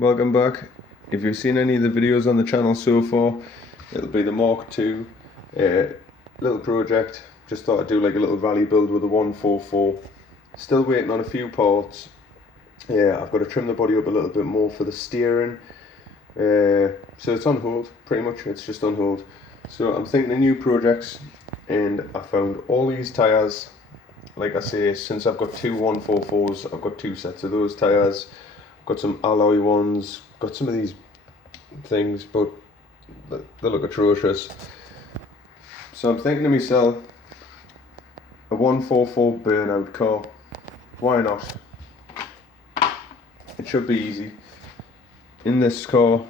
Welcome back. If you've seen any of the videos on the channel so far, it'll be the Mark II little project. Just thought I'd do like a little rally build with a 144. Still waiting on a few parts. Yeah, I've got to trim the body up a little bit more for the steering. So it's on hold, pretty much. It's just on hold. So I'm thinking of new projects, and I found all these tyres. Like I say, since I've got two 144s, I've got two sets of those tyres. Got some alloy ones, got some of these things, but they look atrocious. So I'm thinking to myself, a 144 burnout car, why not? It should be easy. In this car,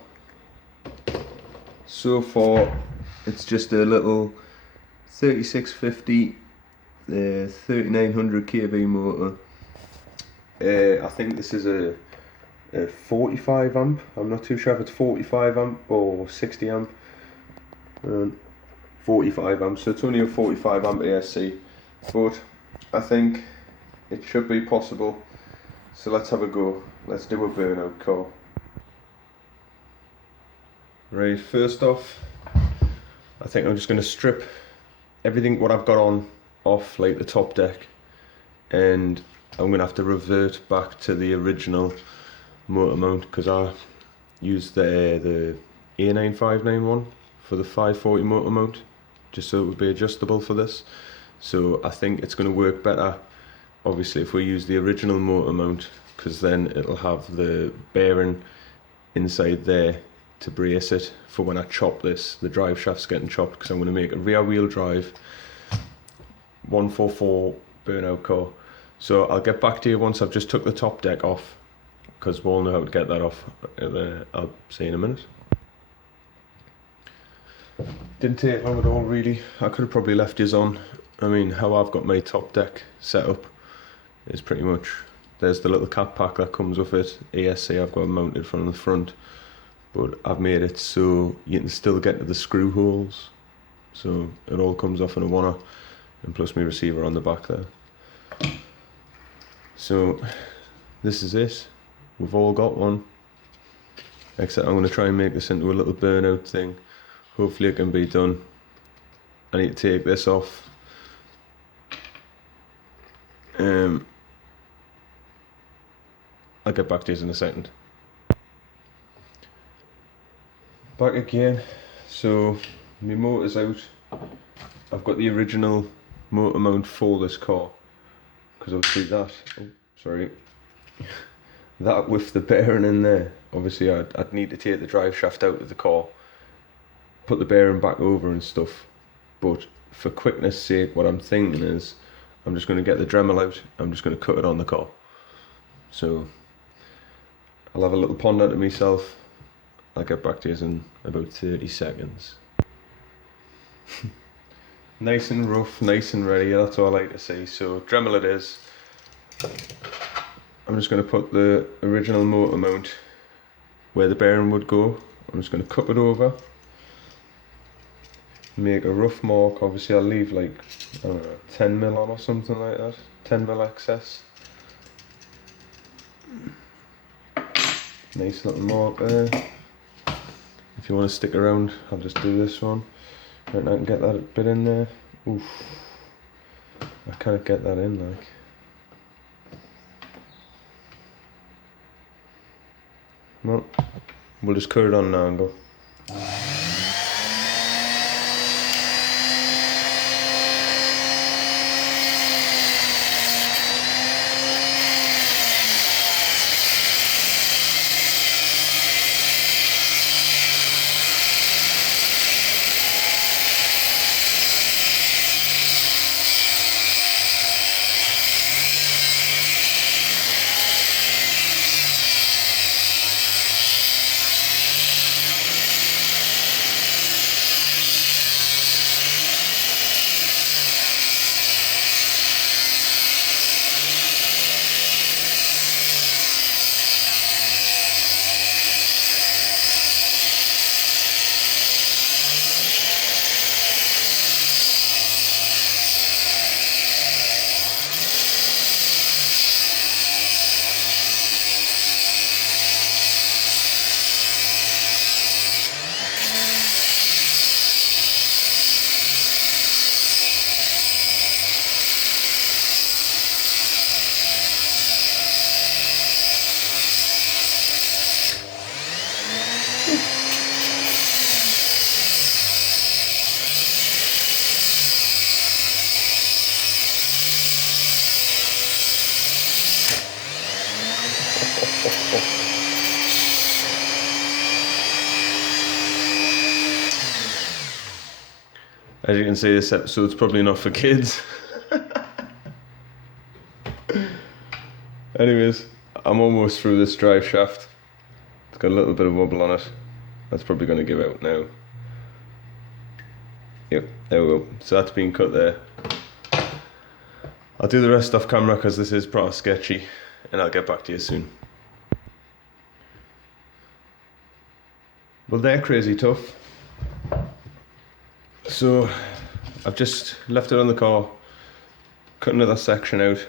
so far, it's just a little 3650 3900 kV motor. I think this is a 45 amp. I'm not too sure if it's 45 amp or 60 amp. 45 amp, so it's only a 45 amp ASC, but I think it should be possible. So let's have a go. Let's do a burnout car. Right, first off, I think I'm just going to strip everything what I've got on off, like the top deck, and I'm going to have to revert back to the original motor mount, because I used the A9591 for the 540 motor mount, just so it would be adjustable for this. So I think it's going to work better, obviously, if we use the original motor mount, because then it'll have the bearing inside there to brace it for when I chop this. The drive shaft's getting chopped, because I'm going to make a rear wheel drive 144 burnout car. So I'll get back to you once I've just took the top deck off, because we'll know how to get that off. I'll see in a minute. Didn't take long at all, really. I could have probably left yours on. I mean, how I've got my top deck set up is pretty much, there's the little cap pack that comes with it. ASC I've got mounted from the front, but I've made it so you can still get to the screw holes. So it all comes off in a oneer, and plus my receiver on the back there. So this is it. We've all got one, except I'm going to try and make this into a little burnout thing. Hopefully it can be done. I need to take this off. I'll get back to you in a second. Back again. So my motor's out. I've got the original motor mount for this car, because obviously that with the bearing in there, obviously I'd need to take the drive shaft out of the car, put the bearing back over and stuff. But for quickness sake, what I'm thinking is I'm just going to get the Dremel out. I'm just going to cut it on the car. So I'll have a little ponder to myself. I'll get back to you in about 30 seconds. Nice and rough, nice and ready, that's all I like to see. So Dremel it is. I'm just going to put the original motor mount where the bearing would go. I'm just going to cup it over, make a rough mark. Obviously I'll leave like, I don't know, 10 mil on or something like that, 10 mil excess. Nice little mark there. If you want to stick around, I'll just do this one. Right, I can get that bit in there. Oof, I can't get that in, like. Well, we'll just cut it on now and go. As you can see, this episode's probably not for kids. Anyways, I'm almost through this drive shaft. It's got a little bit of wobble on it. That's probably going to give out now. Yep, there we go. So that's been cut there. I'll do the rest off camera because this is pretty sketchy, and I'll get back to you soon. Well, they're crazy tough. So I've just left it on the car, cut another section out.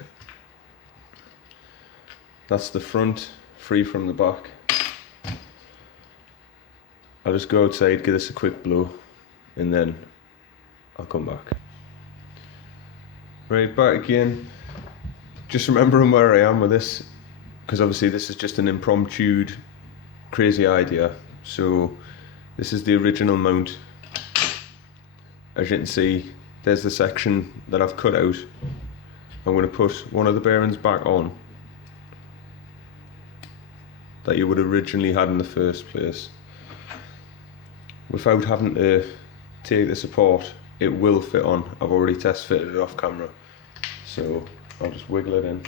That's the front, free from the back. I'll just go outside, give this a quick blow, and then I'll come back. Right, back again. Just remembering where I am with this, because obviously this is just an impromptu, crazy idea. So this is the original mount. As you can see, there's the section that I've cut out. I'm going to put one of the bearings back on that you would originally had in the first place. Without having to take this apart, it will fit on. I've already test fitted it off camera. So I'll just wiggle it in.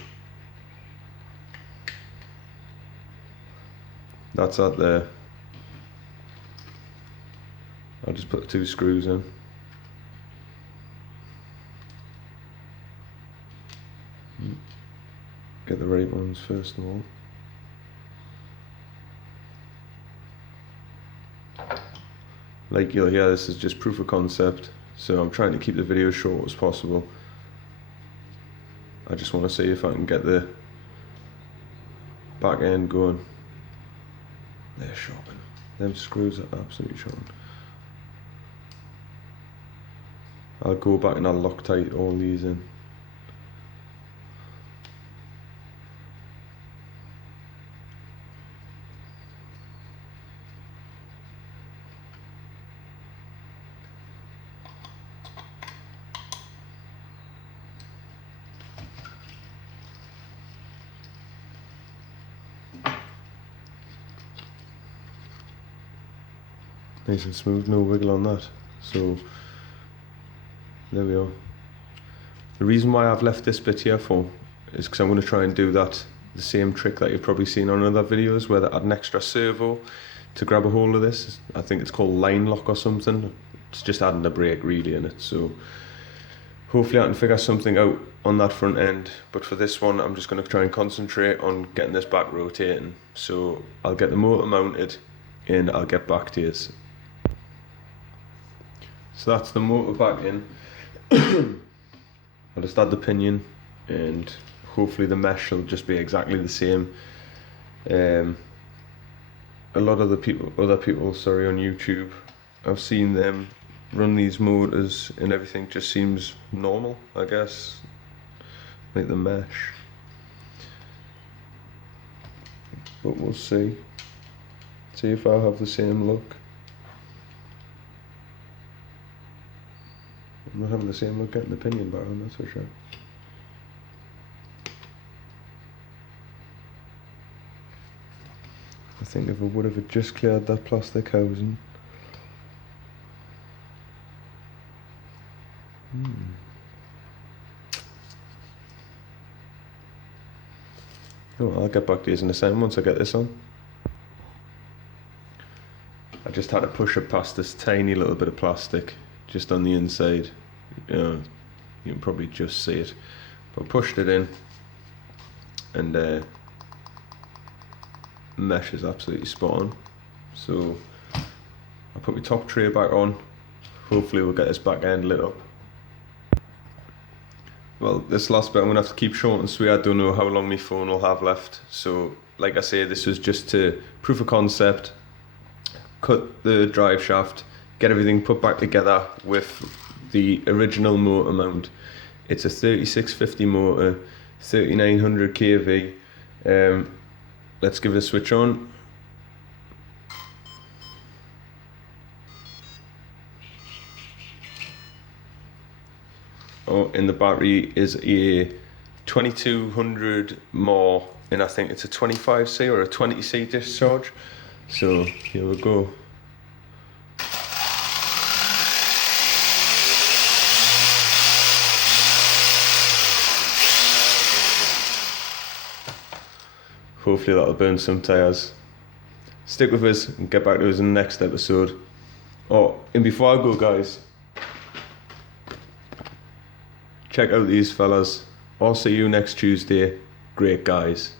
That's that there. I'll just put the 2 screws in. Get the right ones first of all. Like you'll hear, this is just proof of concept, so I'm trying to keep the video short as possible. I just want to see if I can get the back end going. They're sharpened. Them screws are absolutely sharpened. I'll go back and I'll Loctite all these in. Nice and smooth, no wiggle on that. So there we are. The reason why I've left this bit here for is because I'm going to try and do the same trick that you've probably seen on other videos where they add an extra servo to grab a hold of this. I think it's called line lock or something. It's just adding a brake really in it. So hopefully I can figure something out on that front end. But for this one, I'm just going to try and concentrate on getting this back rotating. So I'll get the motor mounted and I'll get back to you. So that's the motor back in. I'll just add the pinion and hopefully the mesh will just be exactly the same. A lot of other people, sorry, on YouTube, I've seen them run these motors and everything just seems normal, I guess, like the mesh. But we'll see if I'll have the same look. I'm not having the same look getting the pinion back on, that's for sure. I think if I would have just cleared that plastic housing. Oh, I'll get back to you in a second once I get this on. I just had to push it past this tiny little bit of plastic just on the inside. You can probably just see it, but I pushed it in and mesh is absolutely spot on. So I'll put my top tray back on. Hopefully we'll get this back end lit up. Well, this last bit I'm gonna have to keep short and sweet. I don't know how long my phone will have left. So like I say, this was just to proof of concept, cut the drive shaft, get everything put back together with the original motor mount. It's a 3650 motor, 3900 kV. Let's give it a switch on. Oh, and the battery is a 2200 mAh and I think it's a 25C or a 20C discharge. So here we go. Hopefully that'll burn some tyres. Stick with us and get back to us in the next episode. Oh, and before I go, guys, check out these fellas. I'll see you next Tuesday. Great guys.